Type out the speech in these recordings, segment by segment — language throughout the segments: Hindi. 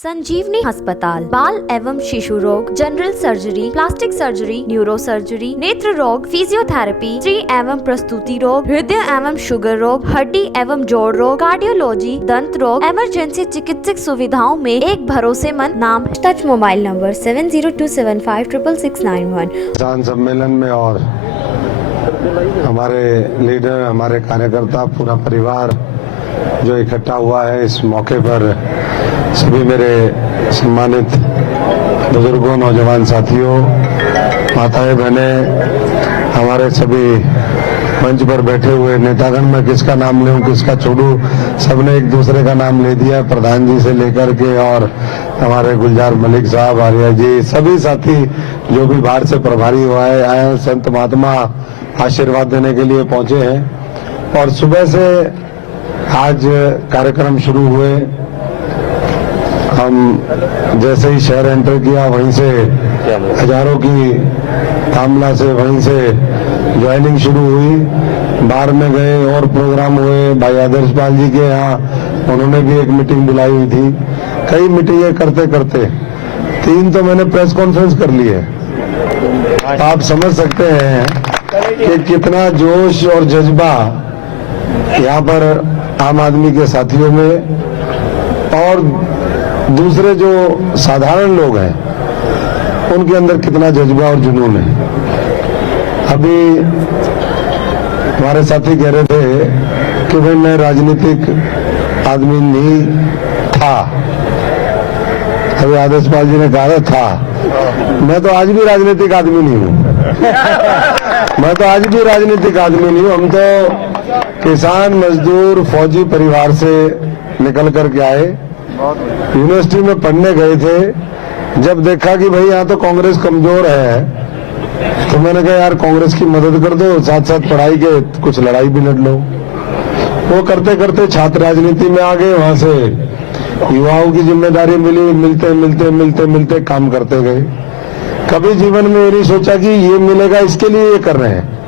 संजीवनी अस्पताल बाल एवं शिशु रोग, general surgery, plastic surgery, neuro surgery, नेत्र रोग, फिजियोथेरेपी, स्त्री एवं प्रसूति रोग, हृदय एवं शुगर रोग, हड्डी एवं जोड़ रोग, कार्डियोलॉजी, दंत रोग, इमरजेंसी चिकित्सक सुविधाओं में एक भरोसेमंद नाम। Touch mobile number 7027566691। किसान सम्मेलन में और हमारे लीडर, हमारे कार्यकर्ता, पूरा परिवार जो इकट्ठा हुआ है इस मौके पर, सभी मेरे सम्मानित बुजुर्गों, नौजवान साथियों, माताएं, बहनें, हमारे सभी मंच पर बैठे हुए नेतागण, मैं किसका नाम लूं किसका छोड़ूं, सबने एक दूसरे का नाम ले दिया, प्रधान जी से लेकर के और हमारे गुलजार मलिक साहब, आर्या जी, सभी साथी जो भी बाहर से प्रभारी हुआ है आए, संत महात्मा आशीर्वाद देने के लिए पहुंचे हैं। और सुबह से आज कार्यक्रम शुरू हुए, हम जैसे ही शहर एंटर किया वहीं से हजारों की तामला से वहीं से ज्वाइनिंग शुरू हुई, बाहर में गए और प्रोग्राम हुए। भाई आदर्श पाल जी के यहाँ उन्होंने भी एक मीटिंग बुलाई हुई थी। कई मीटिंगें करते करते 3 तो मैंने प्रेस कॉन्फ्रेंस कर ली है। तो आप समझ सकते हैं कि कितना जोश और जज्बा यहाँ पर आम आदमी के साथियों में और दूसरे जो साधारण लोग हैं उनके अंदर कितना जज्बा और जुनून है। अभी हमारे साथी कह रहे थे कि भाई मैं राजनीतिक आदमी नहीं था, अभी आदर्श पाल जी ने कहा था, मैं तो आज भी राजनीतिक आदमी नहीं हूँ मैं तो आज भी राजनीतिक आदमी नहीं हूँ। हम तो किसान, मजदूर, फौजी परिवार से निकल करके आए, यूनिवर्सिटी में पढ़ने गए थे। जब देखा कि भाई यहाँ तो कांग्रेस कमजोर है तो मैंने कहा यार कांग्रेस की मदद कर दो, साथ साथ पढ़ाई के कुछ लड़ाई भी लड़ लो। वो करते करते छात्र राजनीति में आ गए, वहां से युवाओं की जिम्मेदारी मिली, मिलते मिलते मिलते मिलते काम करते गए। कभी जीवन में ये नहीं सोचा कि ये मिलेगा इसके लिए ये कर रहे हैं।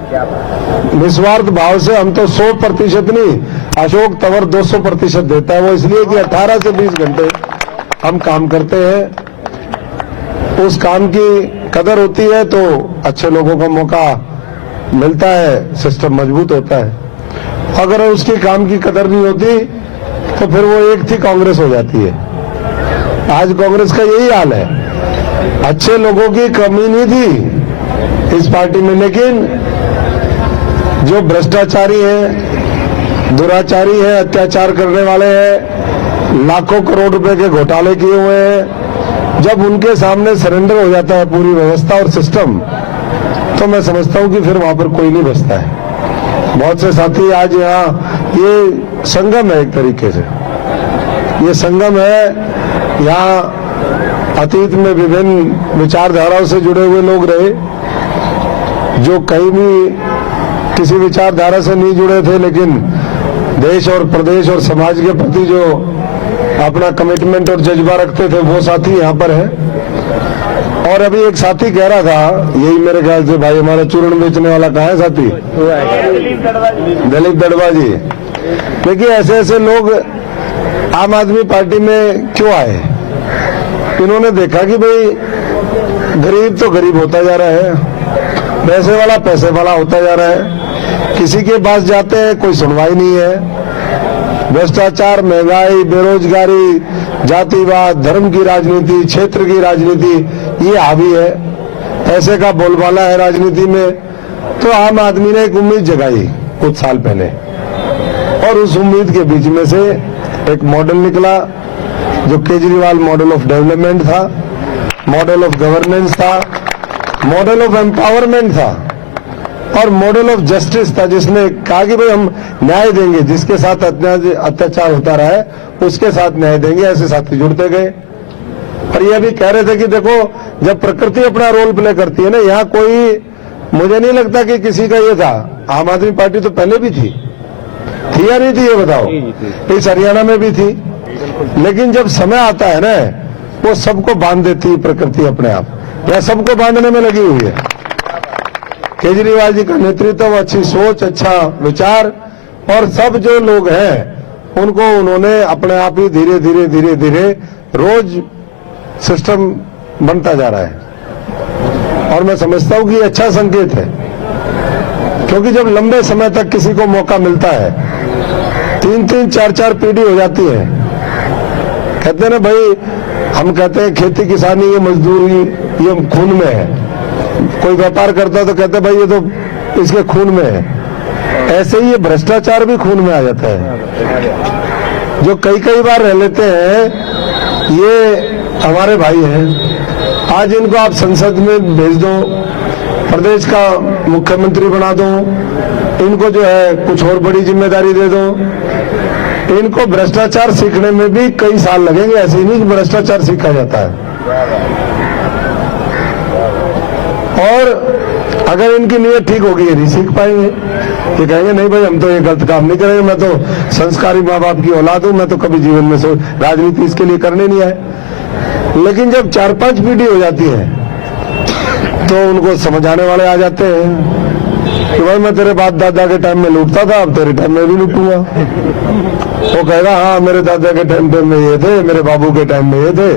निस्वार्थ भाव से हम तो 100% नहीं, अशोक तंवर 200% देता है, वो इसलिए कि 18 से 20 घंटे हम काम करते हैं। उस काम की कदर होती है तो अच्छे लोगों को मौका मिलता है, सिस्टम मजबूत होता है। अगर उसकी काम की कदर नहीं होती तो फिर वो एक थी कांग्रेस हो जाती है। आज कांग्रेस का यही हाल है। अच्छे लोगों की कमी नहीं थी इस पार्टी में, लेकिन जो भ्रष्टाचारी हैं, दुराचारी हैं, अत्याचार करने वाले हैं, लाखों करोड़ रुपए के घोटाले किए हुए हैं, जब उनके सामने सरेंडर हो जाता है पूरी व्यवस्था और सिस्टम, तो मैं समझता हूं कि फिर वहां पर कोई नहीं बचता है। बहुत से साथी आज यहाँ, ये संगम है, एक तरीके से ये संगम है। यहाँ अतीत में विभिन्न विचारधाराओं से जुड़े हुए लोग रहे, जो कहीं भी किसी विचारधारा से नहीं जुड़े थे, लेकिन देश और प्रदेश और समाज के प्रति जो अपना कमिटमेंट और जज्बा रखते थे, वो साथी यहाँ पर है। और अभी एक साथी कह रहा था, यही मेरे ख्याल से भाई हमारा चूर्ण बेचने वाला कहाँ है साथी, दिलीप दड़वा जी। देखिए ऐसे ऐसे लोग आम आदमी पार्टी में क्यों आए? इन्होंने देखा कि भाई गरीब तो गरीब होता जा रहा है, पैसे वाला पैसे वाला होता जा रहा है, किसी के पास जाते हैं कोई सुनवाई नहीं है। भ्रष्टाचार, महंगाई, बेरोजगारी, जातिवाद, धर्म की राजनीति, क्षेत्र की राजनीति, ये हावी है। पैसे का बोलबाला है राजनीति में। तो आम आदमी ने एक उम्मीद जगाई कुछ साल पहले, और उस उम्मीद के बीच में से एक मॉडल निकला जो केजरीवाल मॉडल ऑफ डेवलपमेंट था, मॉडल ऑफ गवर्नेंस था, मॉडल ऑफ एम्पावरमेंट था और मॉडल ऑफ जस्टिस था, जिसने कहा कि भाई हम न्याय देंगे, जिसके साथ अत्याचार होता रहा है उसके साथ न्याय देंगे। ऐसे साथी जुड़ते गए। और ये भी कह रहे थे कि देखो जब प्रकृति अपना रोल प्ले करती है ना, यहाँ कोई, मुझे नहीं लगता कि किसी का ये था। आम आदमी पार्टी तो पहले भी थी या नहीं थी, ये बताओ। इस हरियाणा में भी थी, लेकिन जब समय आता है ना, वो सबको बांध देती है प्रकृति अपने आप, या सबको बांधने में लगी हुई है। केजरीवाल जी का नेतृत्व, अच्छी सोच, अच्छा विचार, और सब जो लोग हैं उनको उन्होंने अपने आप ही धीरे धीरे धीरे धीरे रोज सिस्टम बनता जा रहा है और मैं समझता हूं कि ये अच्छा संकेत है, क्योंकि जब लंबे समय तक किसी को मौका मिलता है, 3-3, 4-4 पीढ़ी हो जाती है। कहते हैं ना भाई, हम कहते हैं खेती किसानी ये मजदूरी ये खून में है, कोई व्यापार करता है तो कहते हैं भाई ये तो इसके खून में है। ऐसे ही ये भ्रष्टाचार भी खून में आ जाता है। जो कई बार रह लेते हैं, ये हमारे भाई हैं, आज इनको आप संसद में भेज दो, प्रदेश का मुख्यमंत्री बना दो, इनको जो है कुछ और बड़ी जिम्मेदारी दे दो, इनको भ्रष्टाचार सीखने में भी कई साल लगेंगे। ऐसे ही नहीं भ्रष्टाचार सीखा जाता है। और अगर इनकी नीयत ठीक होगी ये नहीं सीख पाएंगे, ये कहेंगे नहीं भाई हम तो ये गलत काम नहीं करेंगे, मैं तो संस्कारी माँ बाप की औलाद हूं, मैं तो कभी जीवन में राजनीति इसके लिए करने नहीं आए। लेकिन जब 4-5 पीढ़ी हो जाती है तो उनको समझाने वाले आ जाते हैं कि भाई मैं तेरे बाप दादा के टाइम में लूटता था, अब तेरे टाइम में भी लूटूंगा। वो कहेगा हाँ मेरे दादा के टाइम पे में ये थे, मेरे बाबू के टाइम में ये थे।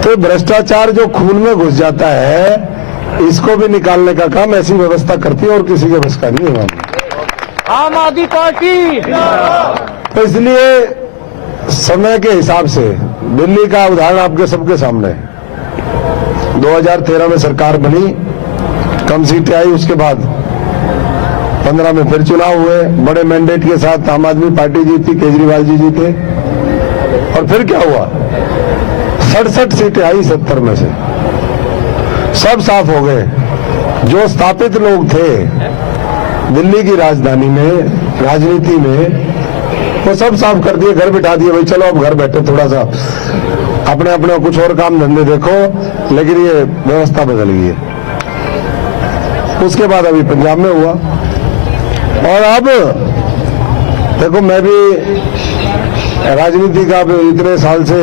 तो भ्रष्टाचार जो खून में घुस जाता है, इसको भी निकालने का काम ऐसी व्यवस्था करती है और किसी के बस का नहीं है। आम आदमी पार्टी। तो इसलिए समय के हिसाब से दिल्ली का उदाहरण आपके सबके सामने है। 2013 में सरकार बनी, कम सीटें आई, उसके बाद 15 में फिर चुनाव हुए, बड़े मैंडेट के साथ आम आदमी पार्टी जीती, केजरीवाल जी जीते। और फिर क्या हुआ, 67 सीटें आई 70 में से, सब साफ हो गए। जो स्थापित लोग थे दिल्ली की राजधानी में, राजनीति में, वो सब साफ कर दिए, घर बिठा दिए। भाई चलो अब घर बैठे थोड़ा सा अपने अपने कुछ और काम धंधे देखो, लेकिन ये व्यवस्था बदल गई है। उसके बाद अभी पंजाब में हुआ। और अब देखो, मैं भी राजनीति का इतने साल से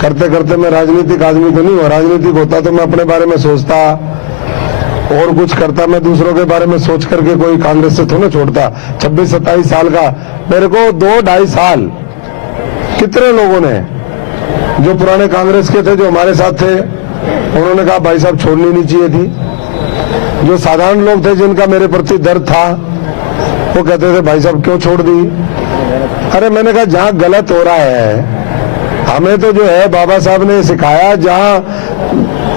करते करते मैं राजनीतिक आदमी तो नहीं हुआ। राजनीतिक होता तो मैं अपने बारे में सोचता और कुछ करता, मैं दूसरों के बारे में सोच करके कोई कांग्रेस से थोड़ा छोड़ता। 26-27 साल का मेरे को 2-2.5 साल कितने लोगों ने जो पुराने कांग्रेस के थे, जो हमारे साथ थे, उन्होंने कहा भाई साहब छोड़नी नहीं चाहिए थी। जो साधारण लोग थे जिनका मेरे प्रति दर्द था, वो कहते थे भाई साहब क्यों छोड़ दी। अरे मैंने कहा जहां गलत हो रहा है, हमें तो जो है बाबा साहब ने सिखाया, जहां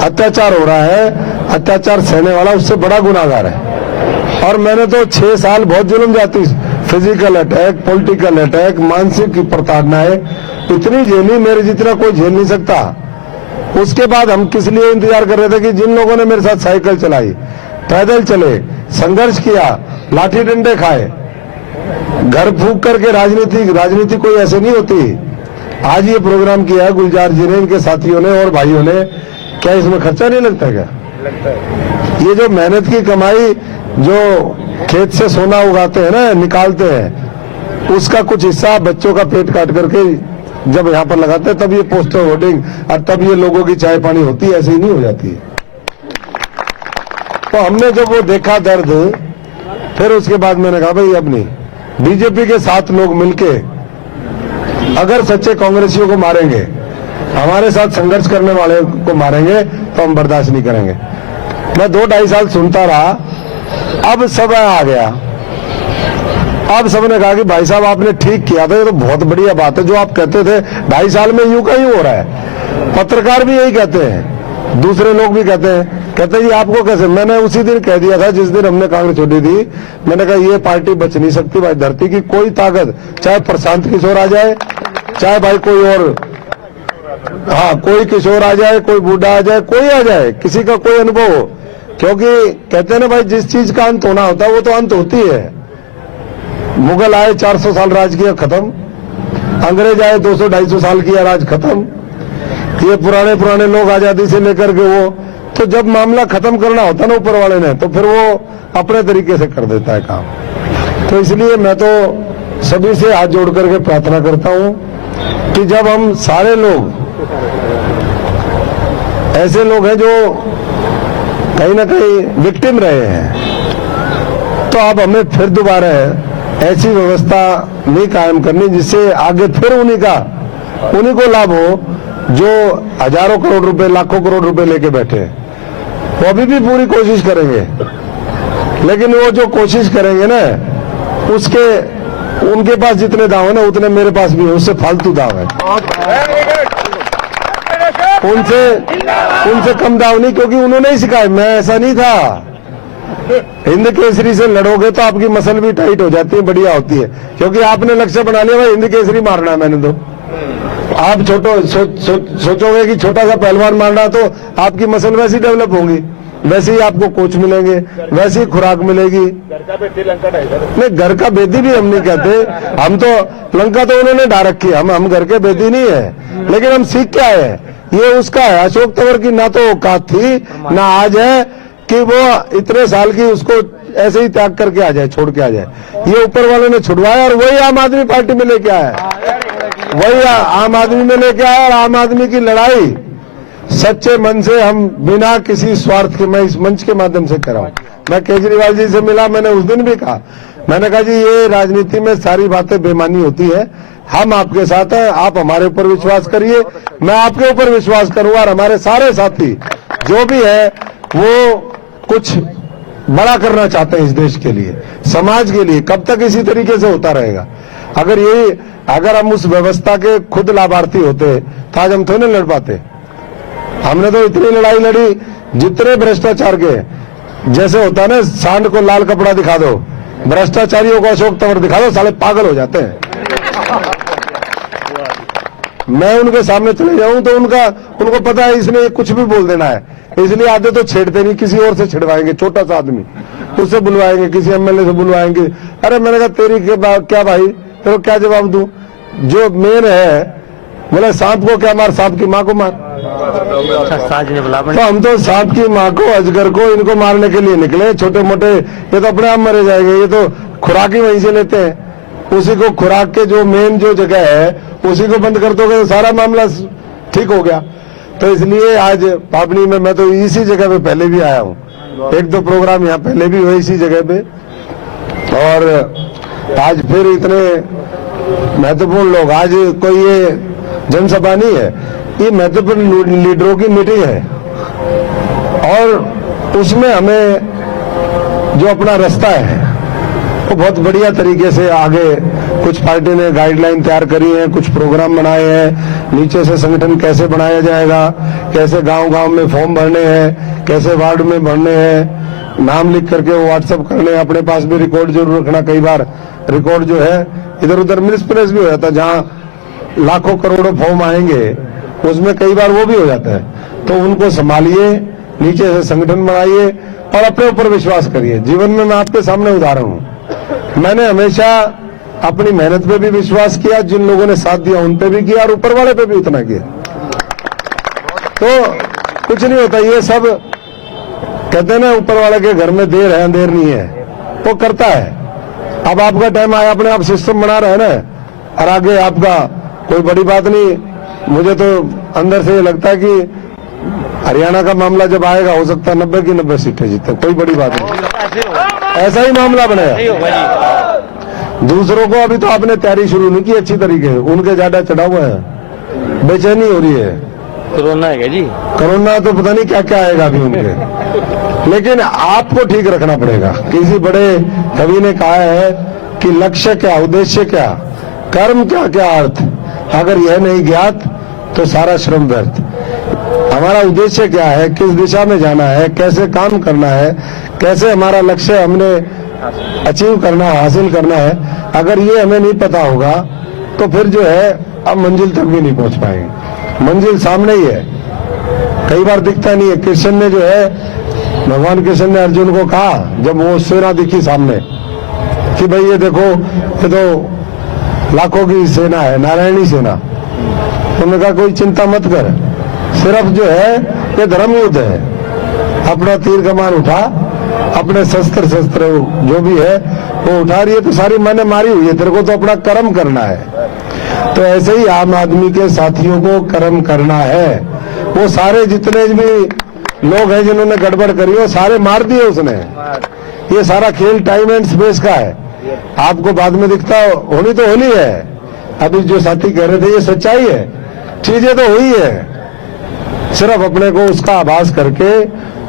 अत्याचार हो रहा है, अत्याचार सहने वाला उससे बड़ा गुनाहगार है। और मैंने तो 6 साल बहुत जुल्म जाती, फिजिकल अटैक, पॉलिटिकल अटैक, मानसिक प्रताड़नाएं इतनी झेली, मेरे जितना कोई झेल नहीं सकता। उसके बाद हम किस लिए इंतजार कर रहे थे कि जिन लोगों ने मेरे साथ साइकिल चलाई, पैदल चले, संघर्ष किया, लाठी डंडे खाए, घर फूंक करके राजनीति कोई ऐसे नहीं होती। आज ये प्रोग्राम किया है गुलजार जी ने, इनके साथियों ने और भाइयों ने, क्या इसमें खर्चा नहीं लगता क्या? लगता है। ये जो मेहनत की कमाई, जो खेत से सोना उगाते हैं ना, निकालते हैं, उसका कुछ हिस्सा बच्चों का पेट काट करके जब यहाँ पर लगाते हैं, तब ये पोस्टर होर्डिंग और तब ये लोगों की चाय पानी होती है, ऐसे ही नहीं हो जाती। तो हमने जब वो देखा दर्द, फिर उसके बाद मैंने कहा भाई अब नहीं, बीजेपी के 7 लोग मिलके अगर सच्चे कांग्रेसियों को मारेंगे, हमारे साथ संघर्ष करने वाले को मारेंगे, तो हम बर्दाश्त नहीं करेंगे। मैं 2-2.5 साल सुनता रहा, अब समय आ गया। अब सबने कहा कि भाई साहब आपने ठीक किया था, ये तो बहुत बढ़िया बात है जो आप कहते थे 2.5 साल में यूं का यूं हो रहा है। पत्रकार भी यही कहते हैं, दूसरे लोग भी कहते हैं जी आपको कैसे। मैंने उसी दिन कह दिया था जिस दिन हमने कांग्रेस छोड़ी थी, मैंने कहा ये पार्टी बच नहीं सकती भाई, धरती की कोई ताकत, चाहे प्रशांत किशोर आ जाए, चाहे भाई कोई और, हाँ कोई किशोर आ जाए, कोई बूढ़ा आ जाए, कोई आ जाए, किसी का कोई अनुभव हो, क्योंकि कहते हैं ना भाई जिस चीज का अंत होना होता है वो तो अंत होती है। मुगल आए 400 साल राज किया, खत्म। अंग्रेज आए 200-250 साल किया, राज खत्म। ये पुराने लोग आजादी से लेकर के वो, तो जब मामला खत्म करना होता ना ऊपर वाले ने, तो फिर वो अपने तरीके से कर देता है काम। तो इसलिए मैं तो सभी से हाथ जोड़ करके प्रार्थना करता हूं कि जब हम सारे लोग ऐसे लोग हैं जो कहीं ना कहीं विक्टिम रहे हैं, तो अब हमें फिर दोबारा ऐसी व्यवस्था नहीं कायम करनी जिससे आगे फिर उन्हीं को लाभ हो, जो हजारों करोड़ रुपए, लाखों करोड़ रुपए लेके बैठे हैं, वो अभी भी पूरी कोशिश करेंगे। लेकिन वो जो कोशिश करेंगे ना, उसके उनके पास जितने दाव है ना, उतने मेरे पास भी है, उससे फालतू दाव है। उनसे कम दाव नहीं, क्योंकि उन्होंने ही सिखाया। मैं ऐसा नहीं था। हिंद केसरी से लड़ोगे तो आपकी मसल भी टाइट हो जाती है, बढ़िया होती है, क्योंकि आपने लक्ष्य बना लिया भाई हिंद केसरी मारना है। मैंने तो आप सोचोगे कि छोटा सा पहलवान मारना, तो आपकी मसल वैसी डेवलप होंगी, वैसे ही आपको कोच मिलेंगे, वैसी ही खुराक मिलेगी। नहीं, घर का बेदी भी हम नहीं कहते, हम तो लंका तो उन्होंने ढा रखी है, हम घर के बेदी नहीं है। लेकिन हम सीख क्या है, ये उसका है। अशोक तंवर की ना तो औकात थी ना आज है कि वो इतने साल की उसको ऐसे ही त्याग करके आ जाए, छोड़ के आ जाए। ये ऊपर वालों ने छुड़वाया और वही आम आदमी पार्टी में लेके आया, वही आम आदमी में लेके आया। और आम आदमी की लड़ाई सच्चे मन से हम बिना किसी स्वार्थ के, मैं इस मंच के माध्यम से कर रहा हूं। मैं केजरीवाल जी से मिला, मैंने उस दिन भी कहा, मैंने कहा जी ये राजनीति में सारी बातें बेमानी होती है, हम आपके साथ हैं, आप हमारे ऊपर विश्वास करिए, मैं आपके ऊपर विश्वास करूंगा। और हमारे सारे साथी जो भी है वो कुछ बड़ा करना चाहते हैं इस देश के लिए, समाज के लिए। कब तक इसी तरीके से होता रहेगा? अगर हम उस व्यवस्था के खुद लाभार्थी होते तो आज हम थोड़े लड़ पाते। हमने तो इतनी लड़ाई लड़ी, जितने भ्रष्टाचार के, जैसे होता है ना, सांड को लाल कपड़ा दिखा दो, भ्रष्टाचारियों को अशोक तंवर दिखा दो, साले पागल हो जाते हैं। मैं उनके सामने चले जाऊं तो उनको पता है इसने कुछ भी बोल देना है, इसलिए आधे तो छेड़ते नहीं, किसी और से छिड़वाएंगे, छोटा सा आदमी उससे बुलवाएंगे, किसी एमएलए से बुलवाएंगे। अरे मैंने कहा तेरी क्या भाई, तेरे क्या जवाब दूं? जो मेन है बोले सांप को क्या मार, सांप की माँ को मार। तो हम तो सांप की माँ को, अजगर को, इनको मारने के लिए निकले। छोटे मोटे ये तो अपने आप मरे जाएंगे, ये तो खुराक ही वहीं से लेते हैं। उसी को खुराक के जो मेन जो जगह है उसी को बंद कर दोगे तो सारा मामला ठीक हो गया। तो इसलिए आज पाबनी में मैं तो इसी जगह पे पहले भी आया हूँ, 1-2 प्रोग्राम यहाँ पहले भी हुए इसी जगह पे, और आज फिर इतने महत्वपूर्ण लोग। आज कोई ये जनसभा नहीं है, ये महत्वपूर्ण लीडरों की मीटिंग है, और उसमें हमें जो अपना रास्ता है वो बहुत बढ़िया तरीके से आगे, कुछ पार्टी ने गाइडलाइन तैयार करी है, कुछ प्रोग्राम बनाए हैं, नीचे से संगठन कैसे बनाया जाएगा, कैसे गांव-गांव में फॉर्म भरने हैं, कैसे वार्ड में भरने हैं, नाम लिख करके वो व्हाट्सएप करने हैं। अपने पास भी रिकॉर्ड जरूर रखना, कई बार रिकॉर्ड जो है इधर उधर मिसप्लेस भी हो जाता है, जहां लाखों करोड़ों फॉर्म आएंगे उसमें कई बार वो भी हो जाता है। तो उनको संभालिए, नीचे से संगठन बनाइए और अपने ऊपर विश्वास करिए। जीवन में मैं आपके सामने उदाहरण हूं, मैंने हमेशा अपनी मेहनत पे भी विश्वास किया, जिन लोगों ने साथ दिया उन पे भी किया, और ऊपर वाले पे भी उतना किया। तो कुछ नहीं होता, ये सब कहते हैं ना ऊपर वाले के घर में देर है अंधेर नहीं है, वो करता है। अब आपका टाइम आया, अपने आप सिस्टम बना रहे हैं ना, और आगे आपका कोई बड़ी बात नहीं। मुझे तो अंदर से ये लगता है कि हरियाणा का मामला जब आएगा हो सकता है 90 की 90 सीटें जीते, कोई बड़ी बात नहीं, ऐसा ही मामला बनेगा। दूसरों को अभी तो आपने तैयारी शुरू नहीं की अच्छी तरीके, उनके ज्यादा चढ़ा हुआ है, बेचैनी हो रही है। कोरोना है क्या जी? कोरोना तो पता नहीं क्या क्या आएगा अभी उनके, लेकिन आपको ठीक रखना पड़ेगा। किसी बड़े कवि ने कहा है कि लक्ष्य क्या, उद्देश्य क्या, कर्म क्या, क्या अर्थ, अगर यह नहीं ज्ञात तो सारा श्रम व्यर्थ। हमारा उद्देश्य क्या है, किस दिशा में जाना है, कैसे काम करना है, कैसे हमारा लक्ष्य हमने अचीव करना है, हासिल करना है, अगर ये हमें नहीं पता होगा तो फिर जो है अब मंजिल तक भी नहीं पहुंच पाएंगे। मंजिल सामने ही है, कई बार दिखता नहीं है। कृष्ण ने जो है, भगवान कृष्ण ने अर्जुन को कहा जब वो सेना दिखी सामने कि भाई ये देखो, ये तो लाखों की सेना है, नारायणी सेना। उन्होंने कहा कोई चिंता मत कर, सिर्फ जो है ये धर्म युद्ध है, अपना तीर कमान उठा, अपने शस्त्र जो भी है वो उठा रही है, तो सारी मैंने मारी हुई है, तेरे को तो अपना कर्म करना है। तो ऐसे ही आम आदमी के साथियों को कर्म करना है। वो सारे जितने भी लोग हैं जिन्होंने गड़बड़ करी वो सारे मार दिए उसने। ये सारा खेल टाइम एंड स्पेस का है, आपको बाद में दिखता होनी तो होनी है। अभी जो साथी कह रहे थे ये सच्चाई है, चीजें तो हुई है, सिर्फ अपने को उसका आभास करके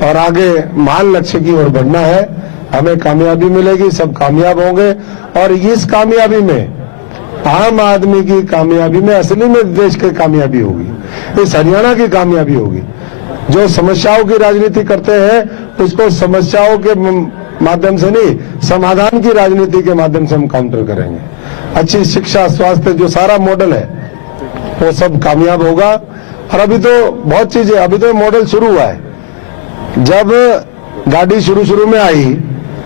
और आगे महान लक्ष्य की ओर बढ़ना है। हमें कामयाबी मिलेगी, सब कामयाब होंगे और इस कामयाबी में, आम आदमी की कामयाबी में असली में देश की कामयाबी होगी, इस हरियाणा की कामयाबी होगी। जो समस्याओं की राजनीति करते हैं उसको समस्याओं के माध्यम से नहीं, समाधान की राजनीति के माध्यम से हम काउंटर करेंगे। अच्छी शिक्षा, स्वास्थ्य, जो सारा मॉडल है वो सब कामयाब होगा। और अभी तो बहुत चीजें, अभी तो मॉडल शुरू हुआ है। जब गाड़ी शुरू में आई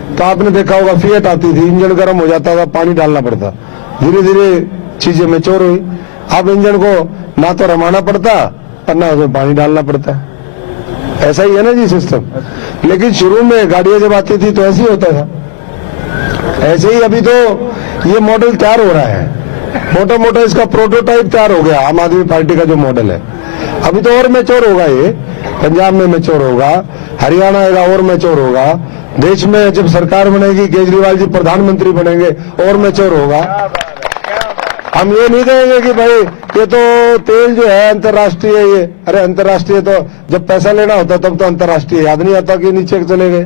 तो आपने देखा होगा फिएट आती थी, इंजन गर्म हो जाता था, पानी डालना पड़ता, धीरे धीरे चीजें मैच्योर हुई। अब इंजन को ना तो रमाना पड़ता और ना उसमें पानी डालना पड़ता है। ऐसा ही है ना जी सिस्टम। लेकिन शुरू में गाड़ियां जब आती थी तो ऐसे ही होता था। ऐसे ही अभी तो ये मॉडल तैयार हो रहा है, मोटा मोटा इसका प्रोटोटाइप तैयार हो गया आम आदमी पार्टी का जो मॉडल है। अभी तो और मैच्योर होगा, ये पंजाब में मैच्योर होगा, हरियाणा आएगा और मैच्योर होगा, देश में जब सरकार बनेगी, केजरीवाल जी प्रधानमंत्री बनेंगे और मैच्योर होगा। हम ये नहीं कहेंगे कि भाई ये तो तेल जो है अंतर्राष्ट्रीय, ये अरे अंतर्राष्ट्रीय तो जब पैसा लेना होता तब तो अंतर्राष्ट्रीय याद नहीं आता कि नीचे चले गए,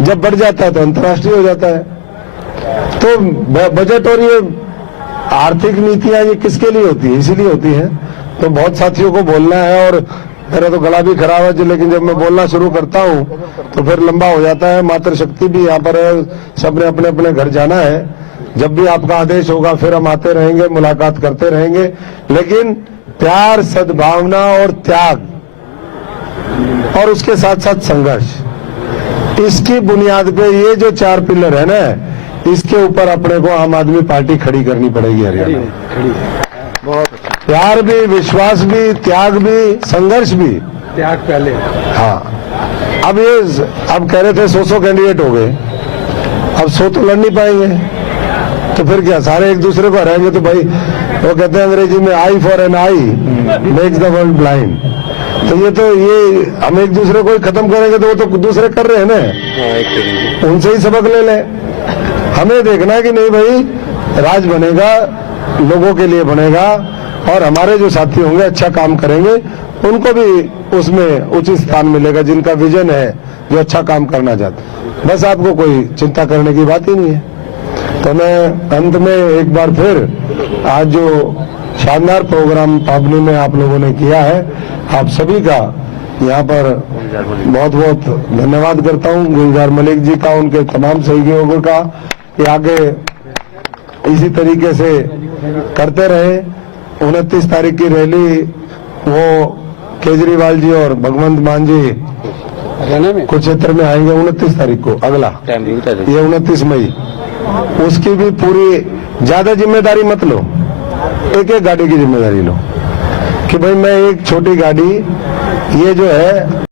जब बढ़ जाता है तो अंतर्राष्ट्रीय हो जाता है। तो बजट और ये आर्थिक नीतियां ये किसके लिए होती है? इसीलिए होती है। तो बहुत साथियों को बोलना है और मेरा तो गला भी खराब है, लेकिन जब मैं बोलना शुरू करता हूं तो फिर लंबा हो जाता है। मातृशक्ति भी यहाँ पर है, सबने अपने अपने घर जाना है। जब भी आपका आदेश होगा फिर हम आते रहेंगे, मुलाकात करते रहेंगे, लेकिन प्यार, सद्भावना और त्याग और उसके साथ साथ संघर्ष, इसकी बुनियाद पे ये जो 4 पिलर है ना, इसके ऊपर अपने को आम आदमी पार्टी खड़ी करनी पड़ेगी हरियाणा में। बहुत अच्छा। प्यार भी, विश्वास भी, त्याग भी, संघर्ष भी। त्याग पहले। हाँ, अब कह रहे थे 100 कैंडिडेट हो गए, अब 100 तो लड़ नहीं पाएंगे, तो फिर क्या सारे एक दूसरे को हराएंगे? तो भाई वो कहते हैं अंग्रेजी में eye for an eye makes the world blind. तो ये हम एक दूसरे को ही खत्म करेंगे तो वो तो दूसरे कर रहे हैं ना, उनसे ही सबक ले लें। हमें देखना है कि नहीं भाई, राज बनेगा, लोगों के लिए बनेगा और हमारे जो साथी होंगे अच्छा काम करेंगे, उनको भी उसमें उचित स्थान मिलेगा, जिनका विजन है, जो अच्छा काम करना चाहते। बस आपको कोई चिंता करने की बात ही नहीं है। तो मैं अंत में एक बार फिर आज जो शानदार प्रोग्राम पाबनी में आप लोगों ने किया है, आप सभी का यहाँ पर बहुत बहुत धन्यवाद करता हूँ। गुलजार मलिक जी का, उनके तमाम सहयोगियों का, कि आगे इसी तरीके से करते रहे। 29 तारीख की रैली वो केजरीवाल जी और भगवंत मान जी कुरुक्षेत्र में आएंगे 29 तारीख को, अगला ये 29 मई, उसकी भी पूरी ज्यादा जिम्मेदारी मत लो, एक गाड़ी की जिम्मेदारी लो कि भाई मैं एक छोटी गाड़ी, ये जो है